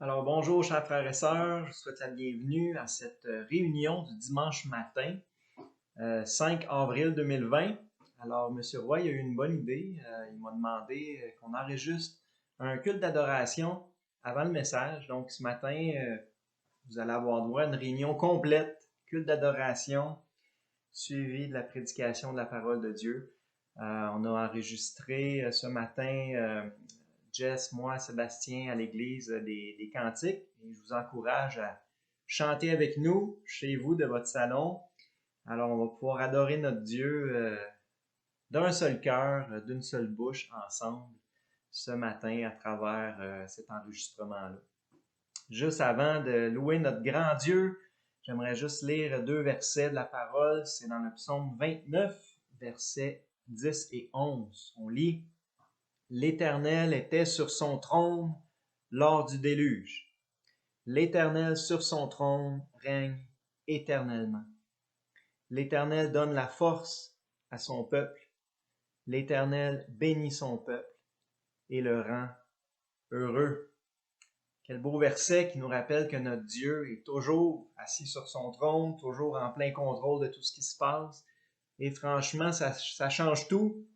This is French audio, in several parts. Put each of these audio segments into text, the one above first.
Alors bonjour chers frères et sœurs, je vous souhaite la bienvenue à cette réunion du dimanche matin, 5 avril 2020. Alors Monsieur Roy il a eu une bonne idée, il m'a demandé qu'on enregistre un culte d'adoration avant le message. Donc ce matin, vous allez avoir droit à une réunion complète, culte d'adoration, suivi de la prédication de la parole de Dieu. On a enregistré ce matin Jess, moi, Sébastien, à l'église, des cantiques. Et je vous encourage à chanter avec nous, chez vous, de votre salon. Alors, on va pouvoir adorer notre Dieu d'un seul cœur, d'une seule bouche, ensemble, ce matin, à travers cet enregistrement-là. Juste avant de louer notre grand Dieu, j'aimerais juste lire deux versets de la parole. C'est dans le psaume 29, versets 10 et 11. On lit: L'Éternel était sur son trône lors du déluge. L'Éternel sur son trône règne éternellement. L'Éternel donne la force à son peuple. L'Éternel bénit son peuple et le rend heureux. Quel beau verset qui nous rappelle que notre Dieu est toujours assis sur son trône, toujours en plein contrôle de tout ce qui se passe. Et franchement, ça change tout.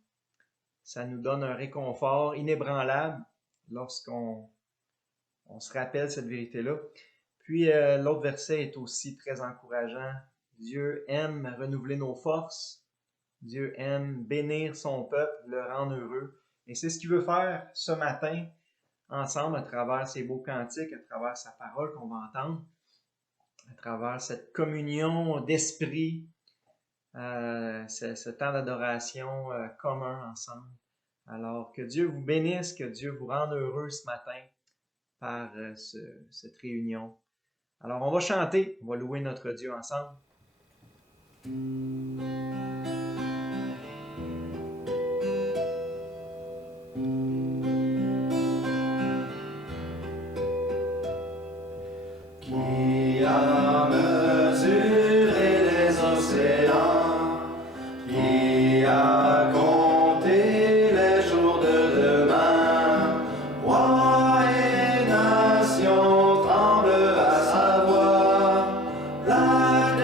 Ça nous donne un réconfort inébranlable lorsqu'on se rappelle cette vérité-là. Puis l'autre verset est aussi très encourageant. Dieu aime renouveler nos forces. Dieu aime bénir son peuple, le rendre heureux. Et c'est ce qu'il veut faire ce matin, ensemble, à travers ces beaux cantiques, à travers sa parole qu'on va entendre, à travers cette communion d'esprit, ce temps d'adoration commun ensemble. Alors, que Dieu vous bénisse, que Dieu vous rende heureux ce matin par cette réunion. Alors, on va chanter, on va louer notre Dieu ensemble. Qui a mesuré les océans, qui a compté les jours de demain, roi et nation tremblent à sa voix, la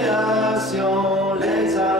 création les a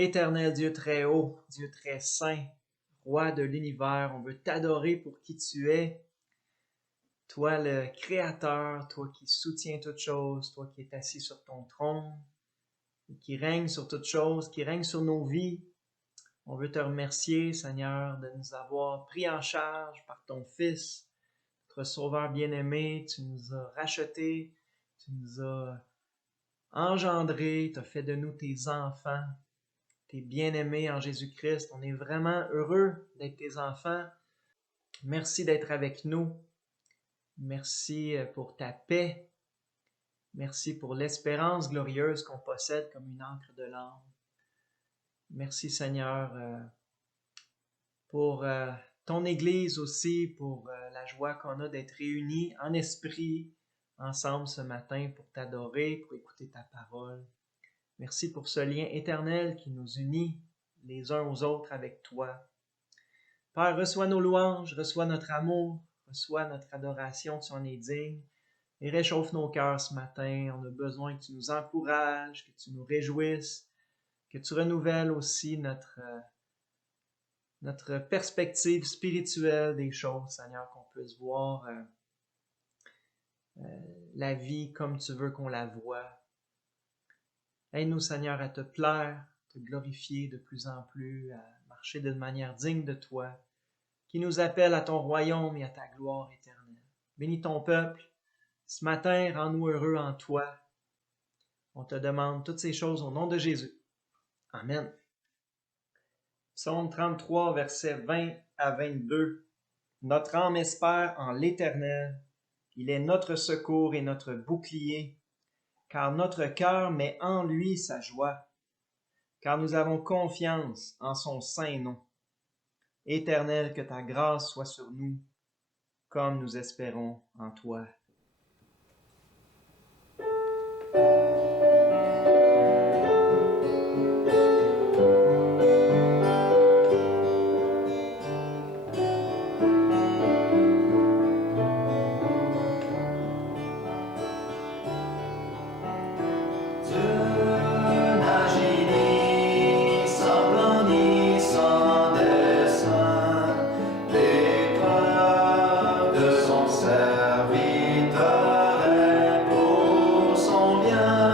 Éternel Dieu très haut, Dieu très saint, Roi de l'univers, on veut t'adorer pour qui tu es. Toi le Créateur, toi qui soutiens toutes choses, toi qui es assis sur ton trône, qui règne sur toutes choses, qui règne sur nos vies. On veut te remercier, Seigneur, de nous avoir pris en charge par ton Fils, notre Sauveur bien-aimé. Tu nous as rachetés, tu nous as engendrés, tu as fait de nous tes enfants, tes bien-aimés en Jésus-Christ. On est vraiment heureux d'être tes enfants. Merci d'être avec nous. Merci pour ta paix. Merci pour l'espérance glorieuse qu'on possède comme une encre de l'âme. Merci Seigneur pour ton Église aussi, pour la joie qu'on a d'être réunis en esprit ensemble ce matin pour t'adorer, pour écouter ta parole. Merci pour ce lien éternel qui nous unit les uns aux autres avec toi. Père, reçois nos louanges, reçois notre amour, reçois notre adoration, tu en es digne. Et réchauffe nos cœurs ce matin. On a besoin que tu nous encourages, que tu nous réjouisses, que tu renouvelles aussi notre perspective spirituelle des choses, Seigneur, qu'on puisse voir la vie comme tu veux qu'on la voie. Aide-nous, Seigneur, à te plaire, te glorifier de plus en plus, à marcher d'une manière digne de toi, qui nous appelle à ton royaume et à ta gloire éternelle. Bénis ton peuple. Ce matin, rends-nous heureux en toi. On te demande toutes ces choses au nom de Jésus. Amen. Psaume 33, versets 20 à 22. Notre âme espère en l'Éternel. Il est notre secours et notre bouclier, car notre cœur met en lui sa joie, car nous avons confiance en son saint nom. Éternel, que ta grâce soit sur nous, comme nous espérons en toi. Serviteur est pour son bien.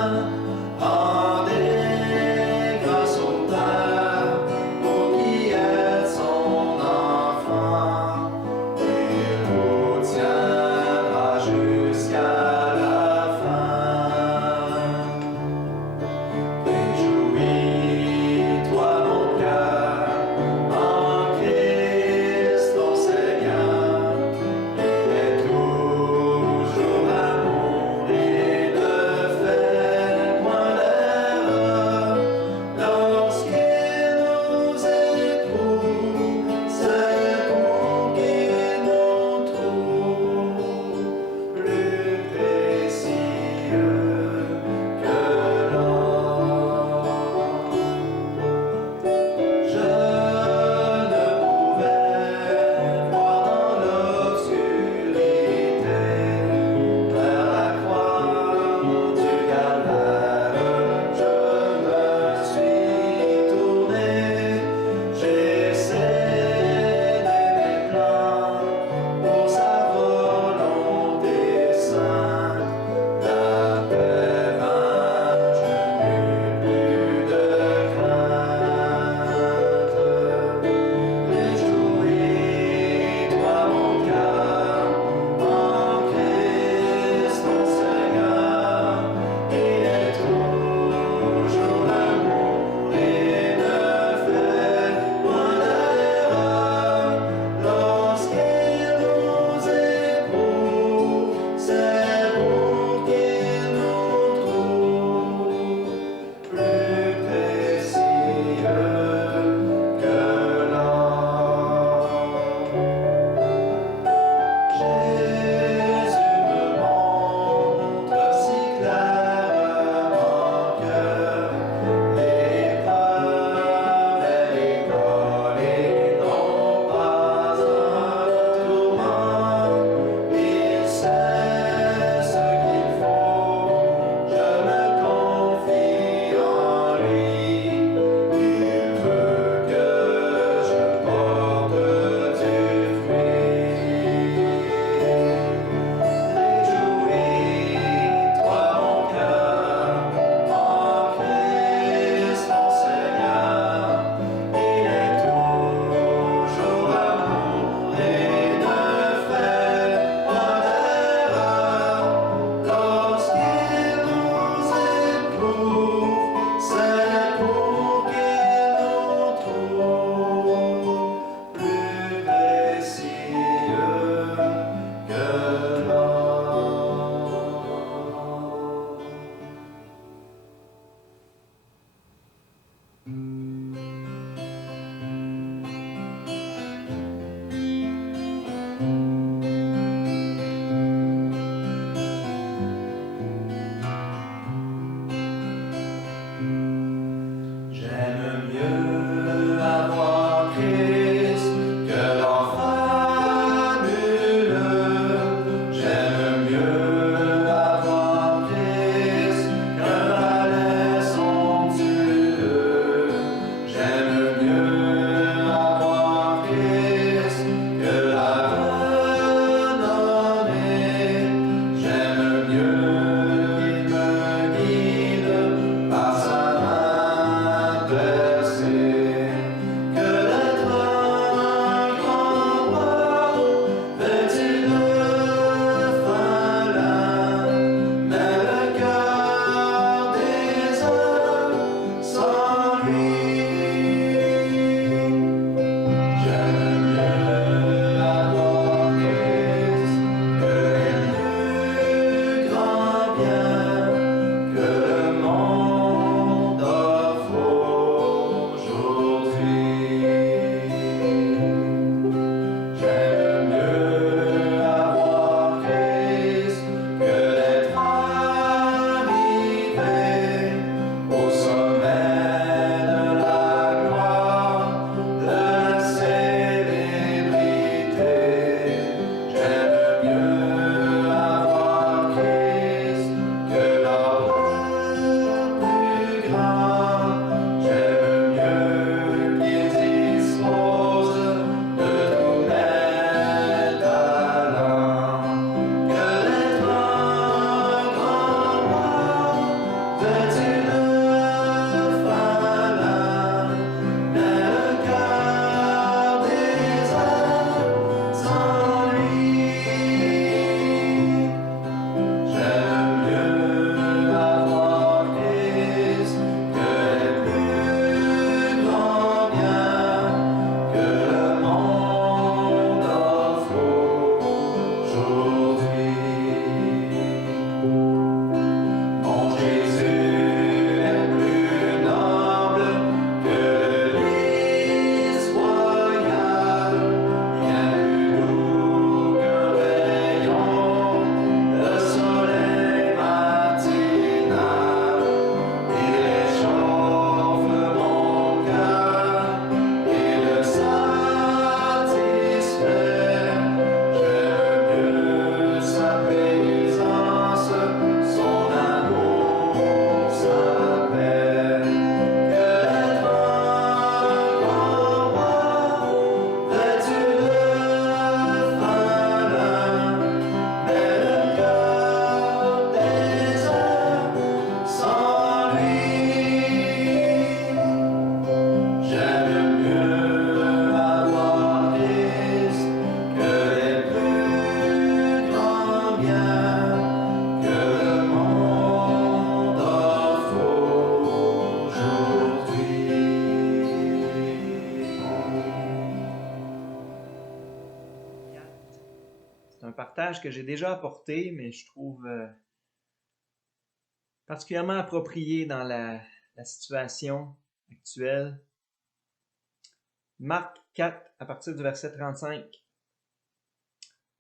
partage que j'ai déjà apporté, mais je trouve particulièrement approprié dans la situation actuelle. Marc 4, à partir du verset 35.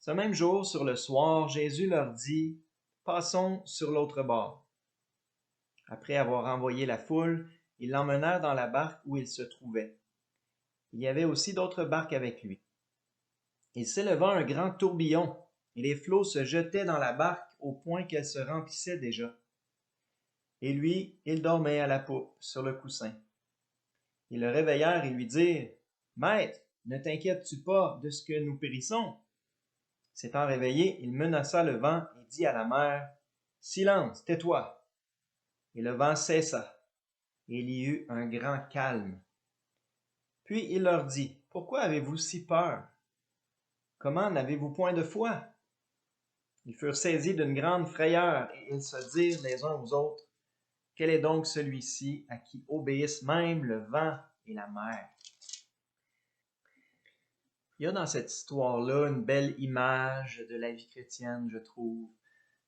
Ce même jour, sur le soir, Jésus leur dit, « Passons sur l'autre bord. » Après avoir envoyé la foule, ils l'emmenèrent dans la barque où il se trouvait. Il y avait aussi d'autres barques avec lui. Il s'éleva un grand tourbillon, et les flots se jetaient dans la barque au point qu'elle se remplissait déjà. Et lui, il dormait à la poupe, sur le coussin. Ils le réveillèrent et lui dirent, « Maître, ne t'inquiètes-tu pas de ce que nous périssons? » S'étant réveillé, il menaça le vent et dit à la mer, « Silence, tais-toi! » Et le vent cessa, et il y eut un grand calme. Puis il leur dit, « Pourquoi avez-vous si peur? Comment n'avez-vous point de foi? » Ils furent saisis d'une grande frayeur, et ils se dirent les uns aux autres, « Quel est donc celui-ci à qui obéissent même le vent et la mer? » Il y a dans cette histoire-là une belle image de la vie chrétienne, je trouve.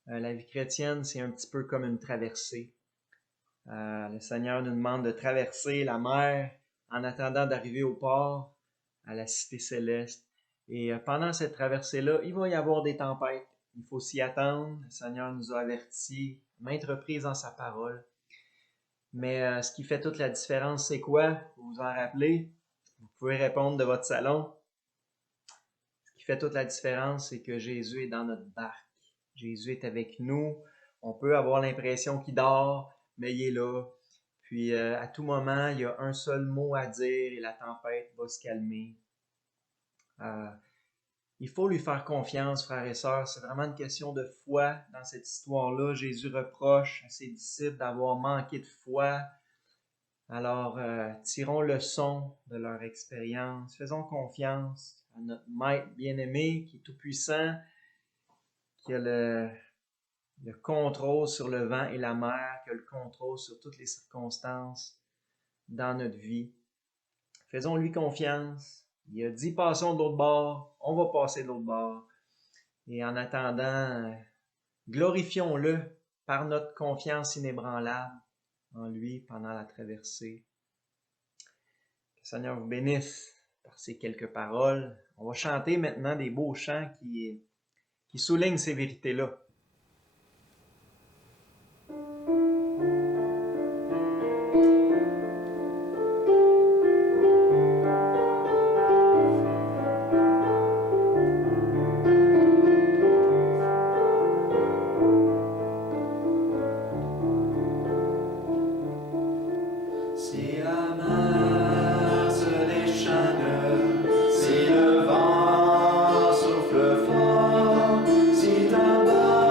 La vie chrétienne, c'est un petit peu comme une traversée. Le Seigneur nous demande de traverser la mer en attendant d'arriver au port, à la cité céleste. Et pendant cette traversée-là, il va y avoir des tempêtes. Il faut s'y attendre. Le Seigneur nous a avertis maintes reprises dans sa parole. Mais ce qui fait toute la différence, c'est quoi? Vous vous en rappelez? Vous pouvez répondre de votre salon. Ce qui fait toute la différence, c'est que Jésus est dans notre barque. Jésus est avec nous. On peut avoir l'impression qu'il dort, mais il est là. Puis à tout moment, il y a un seul mot à dire et la tempête va se calmer. Il faut lui faire confiance, frères et sœurs. C'est vraiment une question de foi dans cette histoire-là. Jésus reproche à ses disciples d'avoir manqué de foi. Alors, tirons leçon de leur expérience. Faisons confiance à notre Maître bien-aimé qui est tout-puissant, qui a le contrôle sur le vent et la mer, qui a le contrôle sur toutes les circonstances dans notre vie. Faisons-lui confiance. Il a dit, passons de l'autre bord, on va passer de l'autre bord. Et en attendant, glorifions-le par notre confiance inébranlable en lui pendant la traversée. Que le Seigneur vous bénisse par ces quelques paroles. On va chanter maintenant des beaux chants qui soulignent ces vérités-là. Si le vent souffle fort, si ta barque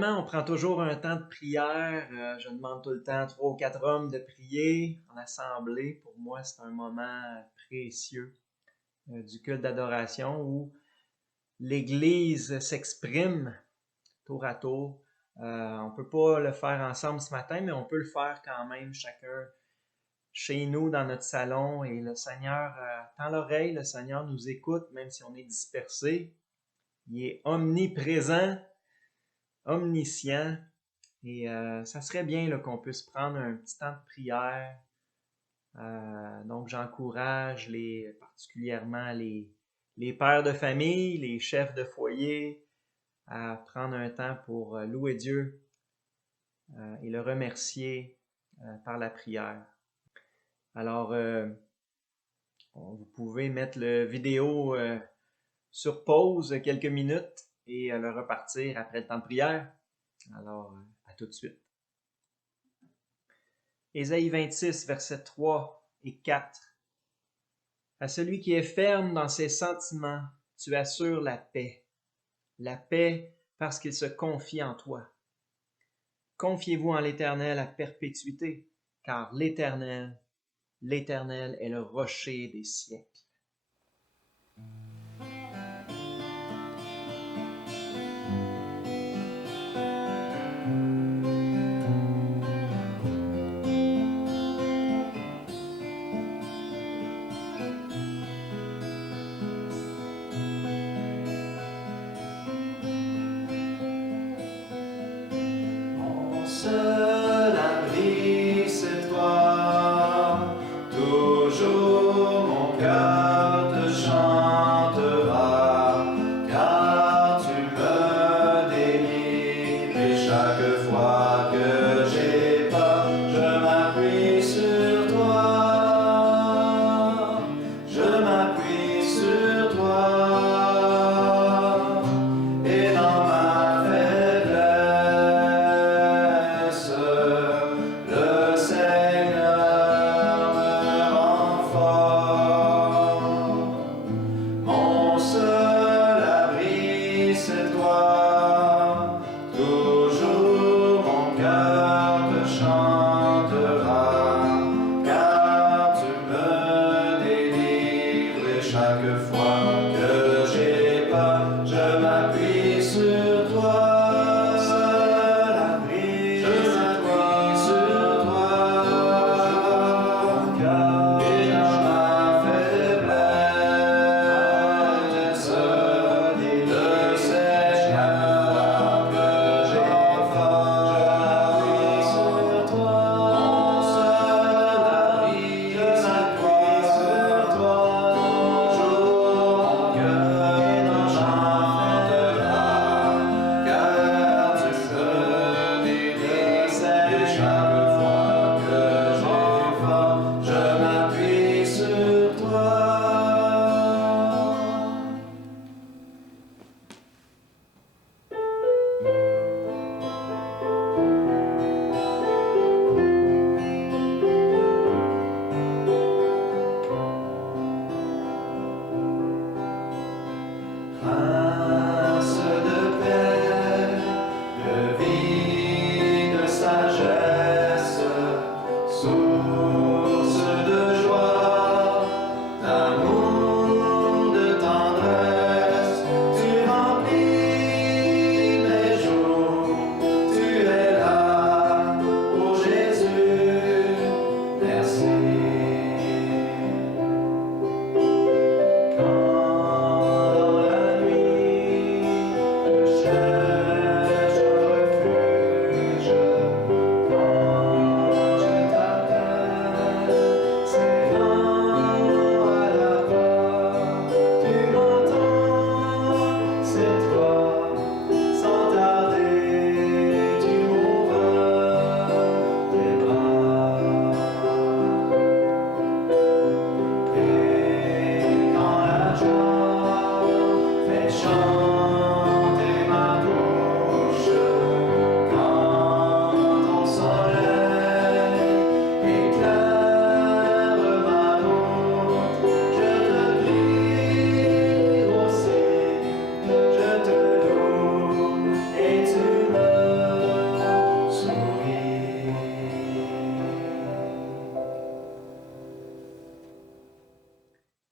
Normalement, on prend toujours un temps de prière. Je demande tout le temps 3 ou 4 hommes de prier en assemblée. Pour moi, c'est un moment précieux du culte d'adoration où l'Église s'exprime tour à tour. On ne peut pas le faire ensemble ce matin, mais on peut le faire quand même chacun chez nous, dans notre salon. Et le Seigneur tend l'oreille, le Seigneur nous écoute, même si on est dispersé. Il est omniprésent, omniscient. Et ça serait bien là, qu'on puisse prendre un petit temps de prière. Donc, j'encourage particulièrement les pères de famille, les chefs de foyer, à prendre un temps pour louer Dieu et le remercier par la prière. Alors, vous pouvez mettre la vidéo sur pause quelques minutes et le repartir après le temps de prière. Alors, à tout de suite. Ésaïe 26, versets 3 et 4. À celui qui est ferme dans ses sentiments, tu assures la paix. La paix parce qu'il se confie en toi. Confiez-vous en l'Éternel à perpétuité, car l'Éternel est le rocher des siècles. Seul abri, c'est toi, toujours mon cœur te chante.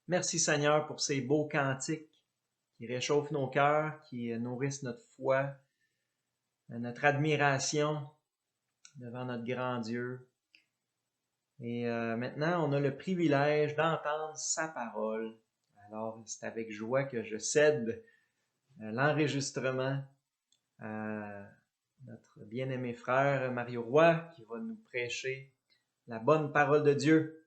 Merci Seigneur pour ces beaux cantiques qui réchauffent nos cœurs, qui nourrissent notre foi, notre admiration devant notre grand Dieu. Et maintenant, on a le privilège d'entendre sa parole. Alors, c'est avec joie que je cède l'enregistrement à notre bien-aimé frère Mario Roy qui va nous prêcher la bonne parole de Dieu.